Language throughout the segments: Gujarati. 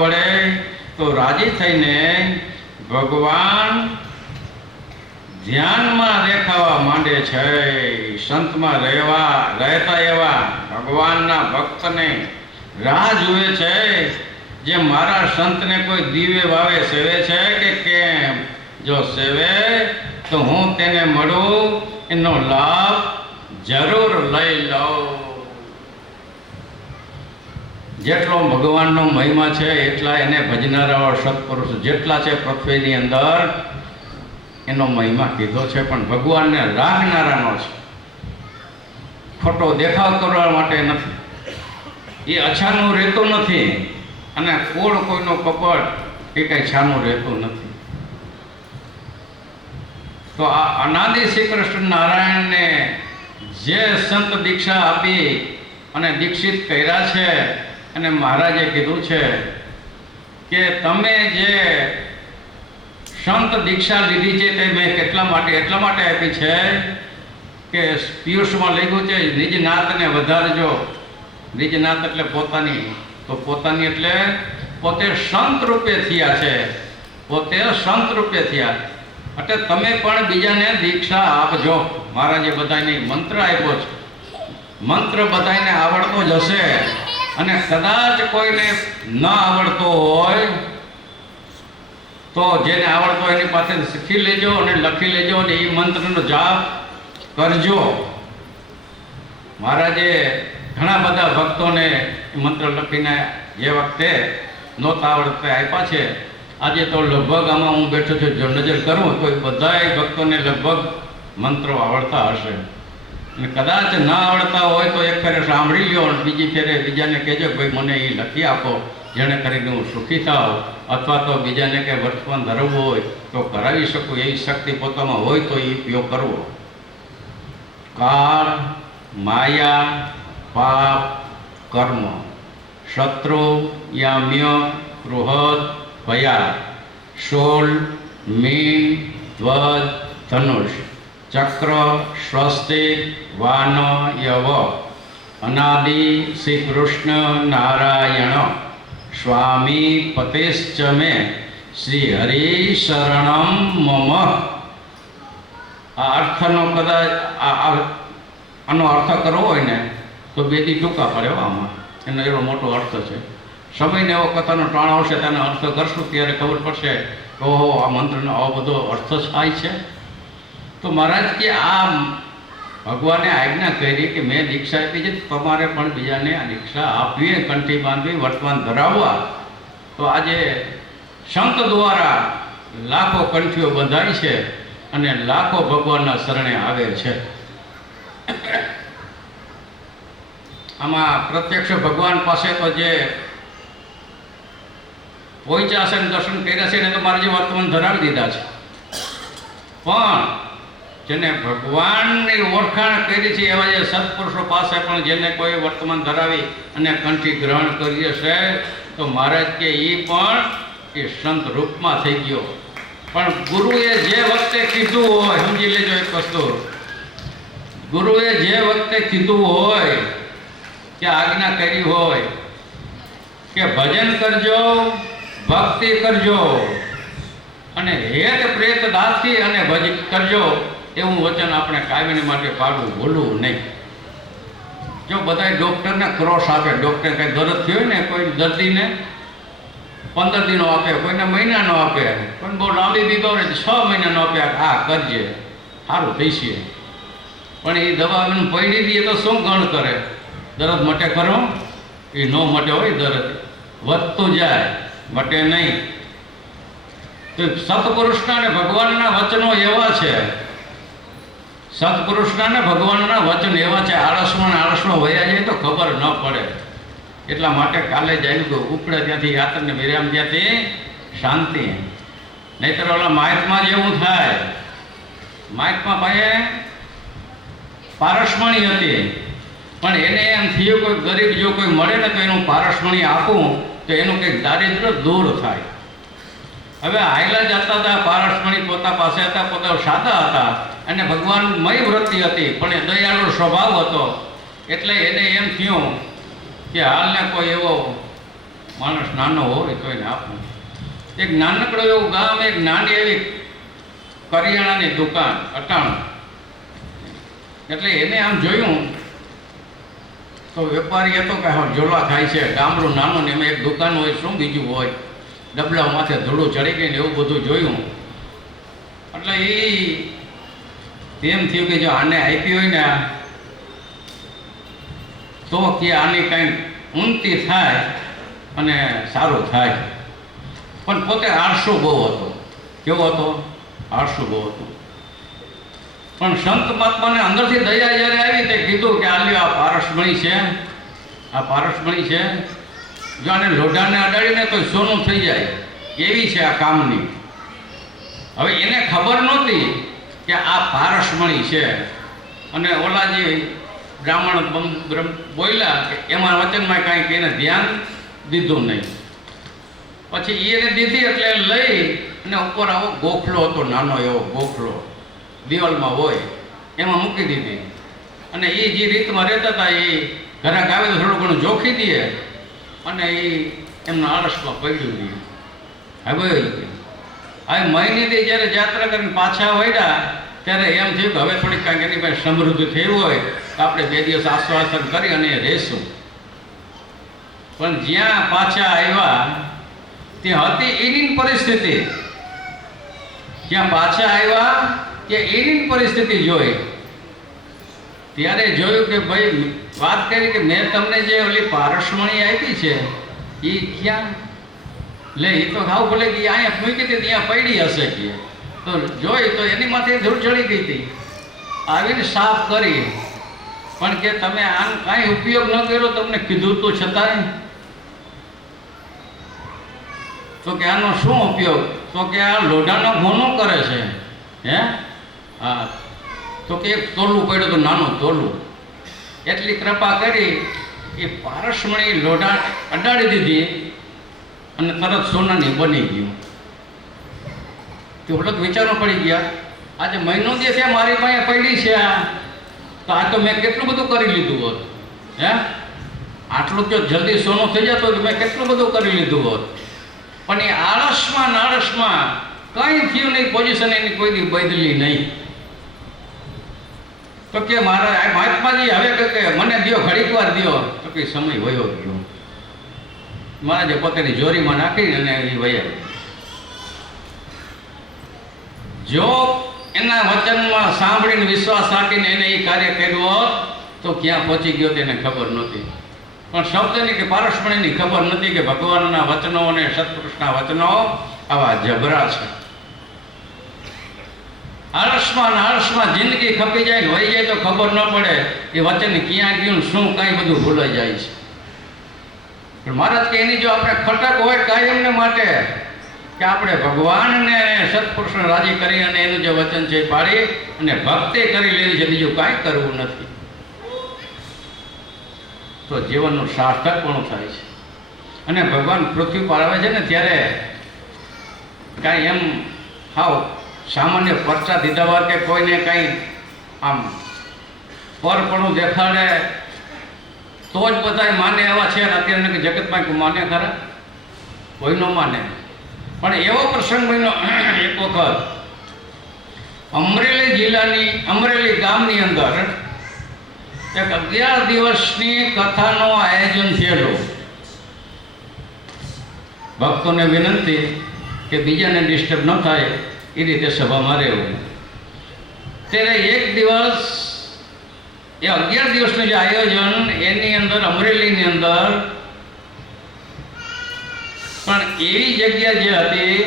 વડે તો રાજી થઈને ભગવાન ધ્યાનમાં દેખાવા માંડે છે। સંતમાં રહેતા એવા ભગવાનના ભક્તને રાહ જુએ છે, જે મારા સંતને કોઈ દિવ્ય ભાવે સેવે છે કે કેમ। જો સેવે તો હું તેને મળું, એનો લાભ જરૂર લઈ લઉં। જેટલો ભગવાનનો મહિમા છે એટલા એને ભજનારા સત્પુરુષ જેટલા છે પૃથ્વીની અંદર, એનો મહિમા કીધો છે, પણ ભગવાનને રાખનારાનો છે, ખોટો દેખાવ કરવા માટે નથી। એ અછાનું રહેતું નથી, અને કોળ કોઈનો કપટ એ કંઈ છાનું રહેતું નથી। તો આ અનાદિ શ્રી કૃષ્ણ નારાયણને જે સંત દીક્ષા આપી અને દીક્ષિત કર્યા છે, અને મહારાજે કીધું છે કે તમે જે સંત દીક્ષા લીધી છે તે મેં એટલા માટે આપી છે કે પિયુષમાં લખ્યું છે નિજ નાતને વધારજો। નિજ નાત એટલે પોતાની, તો પોતાની એટલે પોતે સંત રૂપે થયા છે, પોતે સંત રૂપે થયા, એટલે તમે પણ બીજાને દીક્ષા આપજો। મહારાજે બધાને મંત્ર આપ્યો છે, મંત્ર બધાને આવડતો જ હશે, અને કદાચ કોઈને ન આવડતો હોય તો જેને આવડતો હોય એની પાસે શીખી લેજો અને લખી લેજો, અને એ મંત્રનો જાપ કરજો। મહારાજે ઘણા બધા ભક્તોને મંત્ર લખીને જે વખતે નહોતા આવડતા આપ્યા છે। આજે તો લગભગ આમાં હું બેઠો છું, જો નજર કરું તો એ બધાય ભક્તોને લગભગ મંત્રો આવડતા હશે, અને કદાચ ન આવડતા હોય તો એક ફેરે સાંભળી લો, અને બીજી ફેરે બીજાને કહેજો કે ભાઈ મને એ લખી આપો, જેને કરીને હું સુખી થાવ, અથવા તો બીજાને કે વર્તમાન ધરવવું હોય તો કરાવી શકું, એવી શક્તિ પોતામાં હોય તો એ ઉપયોગ કરવો। કાળ, માયા, પાપ, કર્મ, શત્રુ, યામ્ય, બૃહદ, ભયા, શોલ, મીન, ધ્વજ, ધનુષ, ચક્ર, સ્વસ્તિક, વાન, યવ, અનાદિ શ્રી કૃષ્ણ નારાયણ સ્વામી પતેશ્ચ મે શ્રી હરિ શરણમ મમ। આ અર્થનો કદાચ આનો અર્થ કરવો હોય ને તો બેથી ટૂંકા પડે આમાં, એનો એવો મોટો અર્થ છે। સમયને એવો કથાનો ટાણ આવશે તેનો અર્થ કરશું ત્યારે ખબર પડશે કે ઓહો આ મંત્રનો આવો બધો અર્થ થાય છે। તો મહારાજ કે આ ભગવાને આજ્ઞા કરી કે મેં દીક્ષા આપી છે, તમારે પણ બીજાને આ દીક્ષા આપવી, કંઠી બાંધવી, વર્તમાન ધરાવવા। તો આજે સંત દ્વારા લાખો કંઠીઓ બંધાય છે અને લાખો ભગવાનના શરણે આવે છે। આમાં પ્રત્યક્ષ ભગવાન પાસે તો જે પહોંચ્યા છે, દર્શન કર્યા છે એને તો મારે જે વર્તમાન ધરાવી દીધા છે, પણ જેને ભગવાનની ઓળખાણ કરી છે એવા જે સત્પુરુષો પાસે પણ જેને કોઈ વર્તમાન ધરાવી અને કંઠી ગ્રહણ કરી હશે તો મહારાજ કે એ પણ એ સંત રૂપમાં થઈ ગયો। પણ ગુરુએ જે વખતે કીધું હોય, સમજી લેજો એક વસ્તુ, ગુરુએ જે વખતે કીધું હોય કે આજ્ઞા કરી હોય કે ભજન કરજો, ભક્તિ કરજો અને હેત પ્રેત દાસી અને ભજ કરજો, એવું વચન આપણે કાયમી માટે પાડવું, ભૂલવું નહીં। જો બધા ડૉક્ટરને ક્રોસ આપે, ડૉક્ટર કંઈ દર્દ થયો ને કોઈ દર્દીને 15 દિનો આપે, કોઈને મહિનાનો આપે, કોઈને બહુ લાંબી બીમારી 6 મહિનાનો આપે, આ કરજે સારું થઈશે, પણ એ દવા પડી દઈએ તો શું ગણ કરે? દર્દ મટે કરો? એ ન મટે હોય, દર્દ વધતું જાય, મટે નહીં। તો સત્પુરુષના અને ભગવાનના વચનો એવા છે, સત્પુરુષના ને ભગવાનના વચન એવા છે, આળસમાં વયા જાય તો ખબર ન પડે। એટલા માટે કાલે જ આવ્યું કે ઉપડે ત્યાંથી યાત્રાને વિરામ ત્યાંથી શાંતિ, નહીતર ઓલા માઇકમાં જેવું થાય। માઇકમાં પાસે પારસમણી હતી, પણ એને એમ થયું કોઈ ગરીબ જો કોઈ મળે ને તો એનું પારસમણી આપું તો એનું કંઈક દારિદ્ર્ય દૂર થાય। હવે હાયલા જતા હતા, પારસમણી પોતા પાસે હતા, પોતા સાદા હતા અને ભગવાનમય વૃત્તિ હતી, પણ એ દયાળુ સ્વભાવ હતો, એટલે એને એમ થયું કે હાલને કોઈ એવો માણસ નાનો હોય તો એને આપવું. એક નાનકડું એવું ગામ, એક નાની એવી કરિયાણાની દુકાન, અટાણું. એટલે એને આમ જોયું તો વેપારી હતો કે હા જોલા ખાય છે, ગામડું નાનું ને એમાં એક દુકાન હોય, શું બીજું હોય, ડબલા માથે ધૂળું ચડી ગઈ ને એવું બધું જોયું. એટલે એમ થયું કે જો આને આપી હોય ને તો કે આની કંઈક ઉન્નતિ થાય અને સારું થાય. પણ પોતે આળસુ બહુ હતો. કેવો હતો? આળસુ બહુ હતો. પણ સંત મહાત્માને અંદરથી દયા જ્યારે આવી તે કીધું કે આલ્યો આ પારસમણી છે, આ પારસમણી છે, જો આને લોઢાને અડાડીને તો સોનું થઈ જાય એવી છે આ કામની. હવે એને ખબર નહોતી કે આ પારસમણી છે. અને ઓલા જે બ્રાહ્મણ બોલ્યા કે એમાં વચનમાં કાંઈક એને ધ્યાન દીધું નહીં. પછી એને દીધી એટલે લઈ અને ઉપર આવો ગોખલો હતો, નાનો એવો ગોખલો દિવાલમાં હોય એમાં મૂકી દીધી. અને એ જે રીતમાં રહેતા હતા એ ઘરાક આવે તો થોડું ઘણું જોખી દે અને એ એમના આળસમાં પડ્યું દે. હવે મહિનેથી જ્યારે યાત્રા કરીને પાછા વળ્યા ત્યારે એમ થયું કે હવે થોડીક કાંઈક એની પાસે સમૃદ્ધિ થયું હોય તો આપણે 2 દિવસ આશ્વાસન કરી અને રહેશું. પણ જ્યાં પાછા આવ્યા ત્યાં હતી એની પરિસ્થિતિ. જ્યાં પાછા આવ્યા કે એની પરિસ્થિતિ જોઈ ત્યારે જોયું કે ભાઈ વાત કરી કે મેં તમને જે ઓલી પારસમણી આપી છે એ ક્યાં? લે એ તો ખાવ ભલે કે અહીંયા મૂકી હતી ત્યાં પડી હશે કે. તો જોઈ તો એની માથે ધૂળ ચડી ગઈ હતી. આવીને સાફ કરી પણ કે તમે આમ કાંઈ ઉપયોગ ન કર્યો, તમને કીધું તો છતાંય. તો કે આનો શું ઉપયોગ? તો કે આ લોઢાનો ઘોનો કરે છે. હે હા. તો કે એક તોલું પડ્યું તો નાનું તોલું. એટલી કૃપા કરી એ પારસમણી લોઢા અડાડી દીધી અને તરત સોનાની બની ગયું. તે ઓળખ વિચારો પડી ગયા, આજે મહિનો દિવસ છે મારી પાસે પડી છે આ, તો આ તો મેં કેટલું બધું કરી લીધું હોત. હે આટલું જો જલ્દી સોનું થઈ જતું તો મેં કેટલું બધું કરી લીધું હોત. પણ એ આળસમાં નાળસમાં કંઈ થયું નહીં, પોઝિશન એની કોઈ દી બદલી નહીં. તો કે મારા મહાત્માજી હવે કે મને દ્યો, ઘડીક વાર દ્યો. તો કે સમય વયો ગયો. મહારાજે પોતાની જોરીમાં નાખી અને એ વયા. જો એના વચનમાં સાંભળીને વિશ્વાસ રાખીને એને એ કાર્ય કર્યું હોત તો ક્યાં પહોંચી ગયો તેને ખબર નહોતી. પણ શબ્દની કે પારસમણીની ખબર નથી કે ભગવાનના વચનો અને સત્પુરુષના વચનો આવા જબરા છે. આળસમાં જિંદગી ખપી જાય ને વહી જાય તો ખબર ન પડે એ વચન ક્યાં ગયું, શું કાંઈ બધું ભૂલાઈ જાય છે. પણ મહારાજ કે એની જો આપણે ખટક હોય કાયમને માટે કે આપણે ભગવાનને સત્પુરુષને રાજી કરી અને એનું જે વચન છે પાડી અને ભક્તિ કરી લેવી છે, બીજું કાંઈ કરવું નથી, તો જીવનનું સાર્થક પણ થાય છે. અને ભગવાન પૃથ્વી પર આવે છે ને ત્યારે કાંઈ એમ હાવ સામાન્ય પરચા દીધા વાર કે કોઈને કાંઈ આમ પરપણું દેખાડે તો જ બધા માને એવા છે. અત્યારે કે જગતમાં કોઈ માને ખરા? કોઈ ન માને. પણ એવો પ્રસંગ બન્યો એક વખત અમરેલી જિલ્લાની અમરેલી ગામની અંદર એક 11 દિવસની કથાનું આયોજન થયેલું. ભક્તોને વિનંતી કે બીજાને ડિસ્ટર્બ ન થાય એ રીતે સભામાં રહેવું. ત્યારે એક દિવસ એ 11 દિવસનું જે આયોજન એની અંદર અમરેલીની અંદર પણ એવી જગ્યા જે હતી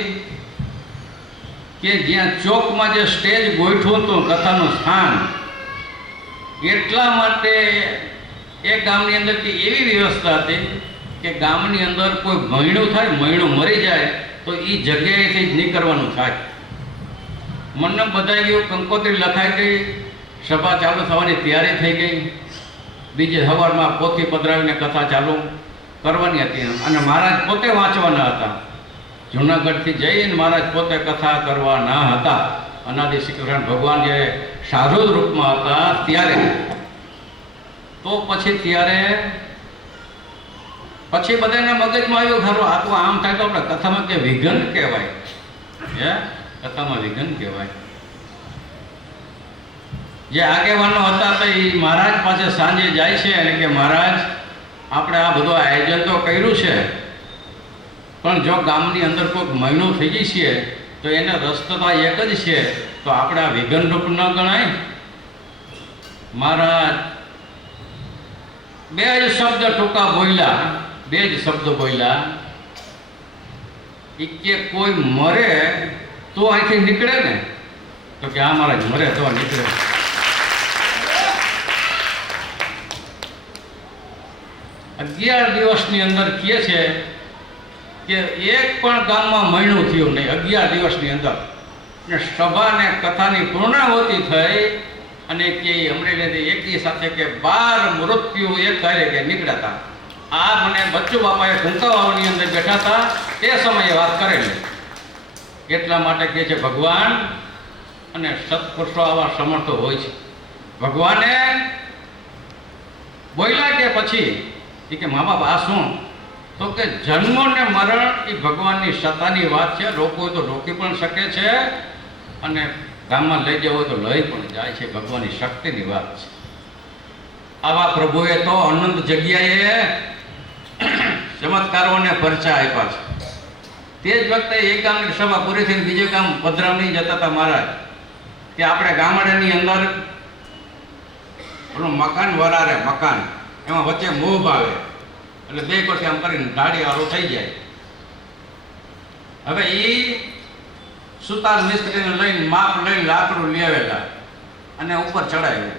કે જ્યાં ચોકમાં જે સ્ટેજ ગોઠવું હતું કથાનું સ્થાન, એટલા માટે એ ગામની અંદર એવી વ્યવસ્થા હતી કે ગામની અંદર કોઈ મહિણું થાય, મહિણું મરી જાય તો એ જગ્યાએથી જ નીકળવાનું થાય. મને બધાઈ ગયું, કંકોત્રી લખાઈ ગઈ, સભા ચાલુ થવાની તૈયારી થઈ ગઈ. બીજે સવારમાં પોથી પધરાવીને કથા ચાલુ કરવાની હતી અને મહારાજ પોતે વાંચવાના હતા. જૂનાગઢથી જઈને મહારાજ પોતે કથા કરવાના હતા. અનાદિ શ્રી કૃષ્ણ ભગવાન જે સાધુ રૂપમાં હતા ત્યારે તો પછી ત્યારે પછી બધાના મગજમાં આવ્યું ખરું આ તો આમ થાય તો આપણે કથામાં કે વિઘન કહેવાય, હે કથામાં વિઘન કહેવાય. જે આગેવાનો હતા તો એ મહારાજ પાસે સાંજે જાય છે અને કે મહારાજ આપણે આ બધું આયોજન તો કર્યું છે, પણ જો ગામની અંદર કોઈક મહિનો થઈ ગઈ છે તો એને રસ્તો તો એક જ છે, તો આપણે આ વિઘન રૂપ ન ગણાય. મહારાજ બે જ શબ્દ ટૂંકા બોલ્યા, બે જ શબ્દો બોલ્યા કે કોઈ મરે તો અહીંથી નીકળે ને, તો કે આ મહારાજ મરે તો નીકળે. 11 દિવસની અંદર કહે છે કે એક પણ ગામમાં મહિનું થયું નહીં 11 દિવસની અંદર, ને સભા ને કથાની પૂર્ણાહુતિ થઈ અને કે અમરેલીથી એકી સાથે કે 12 મૃત્યુ એક કરે કે નીકળ્યા હતા. આ મને બચ્ચુ બાપાએ કુંકાવાવની અંદર બેઠા હતા તે સમયે વાત કરેલી. એટલા માટે કહે છે ભગવાન અને સત્પુરુષો આવા સમર્થો હોય છે. ભગવાને બોલ્યા કે પછી કે મા બાપ આ શું, તો કે જન્મ ને મરણ એ ભગવાનની સત્તાની વાત છે, રોકવું હોય તો રોકી પણ શકે છે અને ગામમાં લઈ જવું હોય તો લઈ પણ જાય છે, ભગવાનની શક્તિની વાત છે. આવા પ્રભુએ તો અનંત જગ્યાએ ચમત્કારોને પરચા આપ્યા છે. તે જ વખતે એક ગામની સભા પૂરી થઈને બીજું ગામ પધરામણી જતા હતા મહારાજ કે આપણે ગામડાની અંદર પેલું મકાન વરારે મકાન એમાં વચ્ચે મોભ આવે એટલે બે કોઠી આમ કરીને ઢાળી વાળું થઈ જાય. હવે એ સુતાર મિસ્ત્રીને લઈને માપ લઈને લાકડું લઈ આવેલા અને ઉપર ચડાવ્યું.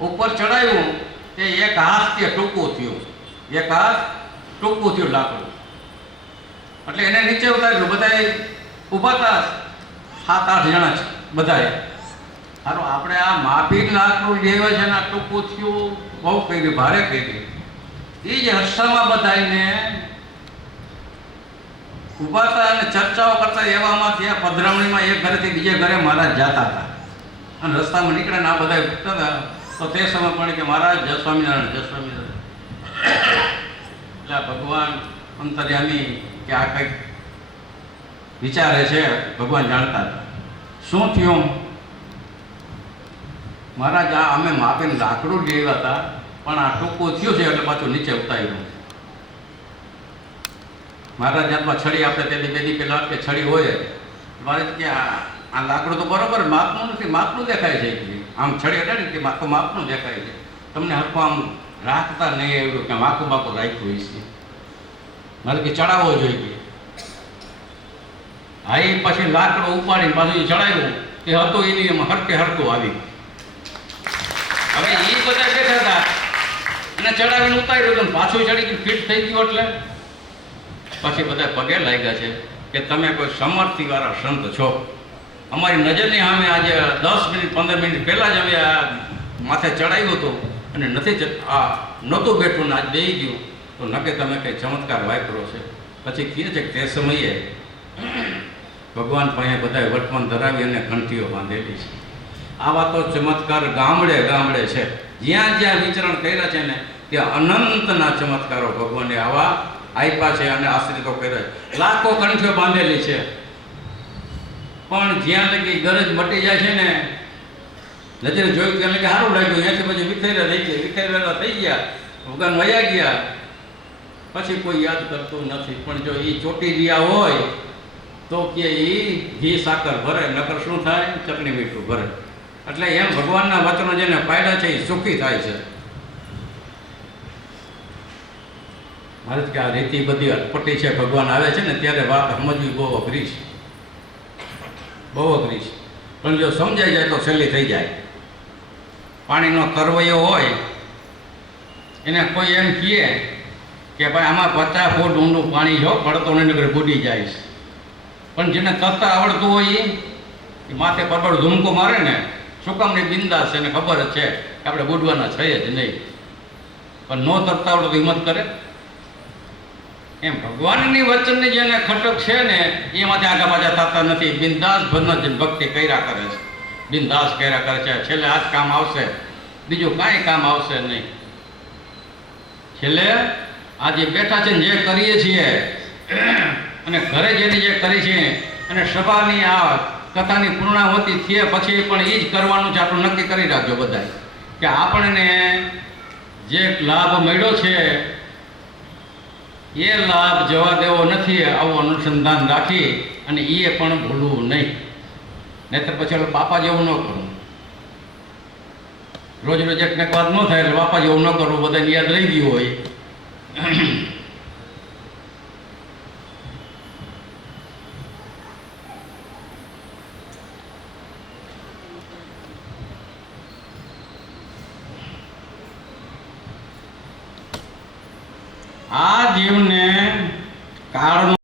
ઉપર ચડાવ્યું તે એક હાથ તે ટૂંકું થયું, એક હાથ ટૂંકું થયું લાકડું, એટલે એને નીચે ઉતાર્યું. બધા ઊભા હતા 7-8 જણા છે બધાએ. સારું આપણે આ માપી લાકડું લેવા છે ને આ ટૂંકું થયું, બહુ કરી ભારે કરી. એ જ હર્ષામાં બધાને ઊભા હતા અને ચર્ચાઓ કરતા એવામાં ત્યાં પધરામણીમાં એક ઘરેથી બીજે ઘરે મહારાજ જતા હતા અને રસ્તામાં નીકળે ને આ બધા ઉઠતા હતા. તો તે સમય પણ કે મહારાજ જય સ્વામિનારાયણ, જય સ્વામિનારાયણ. એટલે ભગવાન અંતર્યામી કે આ કંઈક વિચારે છે, ભગવાન જાણતા હતા. શું થયું મહારાજ આ અમે માપીને લાકડું લેવા હતા પણ આ ટૂંકું થયું છે એટલે પાછું નીચે ઉતાર્યું. મહારાજ હાથમાં છડી આપણે તેની બેદી પહેલાં કે છડી હોય મારે કે આ લાકડું તો બરોબર માપનું નથી, માપનું દેખાય છે. આમ છડી અડાડી કે તો માપનું દેખાય છે, તમને હરખું આમ રાખતા નહીં એવું કે માકું બાકું રાખ્યું હોય છે, મારે કે ચડાવવો જોઈએ. હા એ પછી લાકડું ઉપાડીને પાછું એ ચડાવ્યું તે હતું એની એમાં હરકે હરકું આવી. હવે એ બધા બેઠા હતા અને ચડાવીને ઉતાર્યું હતું પાછું ચડી ગયું, ફિટ થઈ ગયું. એટલે પછી બધા પગે લાગ્યા છે કે તમે કોઈ સમર્થિવાળા સંત છો. અમારી નજરની સામે આજે 10 મિનિટ 15 મિનિટ પહેલાં જ અમે આ માથે ચડાવ્યું હતું અને નથી આ નહોતું બેઠું ને આજ બેસી ગયું, તો નકે તમે કંઈ ચમત્કાર વાપરો છે. પછી કહે છે કે તે સમયે ભગવાન પાસે બધા વર્તમાન ધરાવી અને ઘંટીઓ બાંધેલી છે. આવા તો ચમત્કાર ગામડે ગામડે છે, જ્યાં જ્યાં વિચરણ કર્યા છે ને ત્યાં અનંતના ચમત્કારો ભગવાને આવા આપ્યા છે અને આશ્રિતો કર્યા છે. લાખો કંઠીઓ બાંધેલી છે, પણ જ્યાં લગી ગરજ મટી જાય છે ને નજરે જોયું ત્યાં લગી સારું લાગ્યું, અહીંયાથી પછી વિખેરેલા થઈ ગયા, ભગવાન વયા ગયા, પછી કોઈ યાદ કરતું નથી. પણ જો એ ચોટી રહ્યા હોય તો કે એ ઘી સાકર ભરે, નકર શું થાય ચટણી મીઠું ભરે. એટલે એમ ભગવાનના વચનો જેને પાડ્યા છે એ સુખી થાય છે. મારે કે આ રીતિ બધી અટપટી છે, ભગવાન આવે છે ને ત્યારે વાત સમજવી બહુ અઘરી છે, બહુ અઘરી છે. પણ જો સમજાઈ જાય તો સહેલી થઈ જાય. પાણીનો તરવૈયો હોય એને કોઈ એમ કહે કે ભાઈ આમાં 50 ફૂટ ઊંડું પાણી જો પડતો નહીં નગર બુડી જાય છે, પણ જેને તરતા આવડતું હોય એ માથે પરબળ ઝુમકો મારે ને શું કામ નહીં બિંદાસ છે, એને ખબર જ છે કે આપણે બુડવાના છે જ નહીં, પણ ન તરતા આવડે તો હિંમત કરે. એમ ભગવાનની વચનની જેને ખટક છે ને એમાંથી આગા પાછા થતા નથી, બિંદાસ ભક્તિ કર્યા કરે છે, બિંદાસ કર્યા કરે છે. છેલ્લે આ જ કામ આવશે, બીજું કાંઈ કામ આવશે નહીં. છેલ્લે આજે બેઠા છે ને જે કરીએ છીએ અને ઘરે જેની જે કરી છે અને સભાની આ કથાની પૂર્ણાહુતિ થયા પછી પણ એ જ કરવાનું છે. આટલું નક્કી કરી રાખજો બધાય કે આપણને જે લાભ મળ્યો છે એ લાભ જવા દેવો નથી. આવું અનુસંધાન રાખી અને એ પણ ભૂલવું નહીં, નહીતર પછી બાપા જેવું ન કરવું. રોજ રોજ એક વાત ન થાય એટલે બાપા જેવું ન કરવું, બધાને યાદ રહી ગયું હોય. આ જીવને કાળનો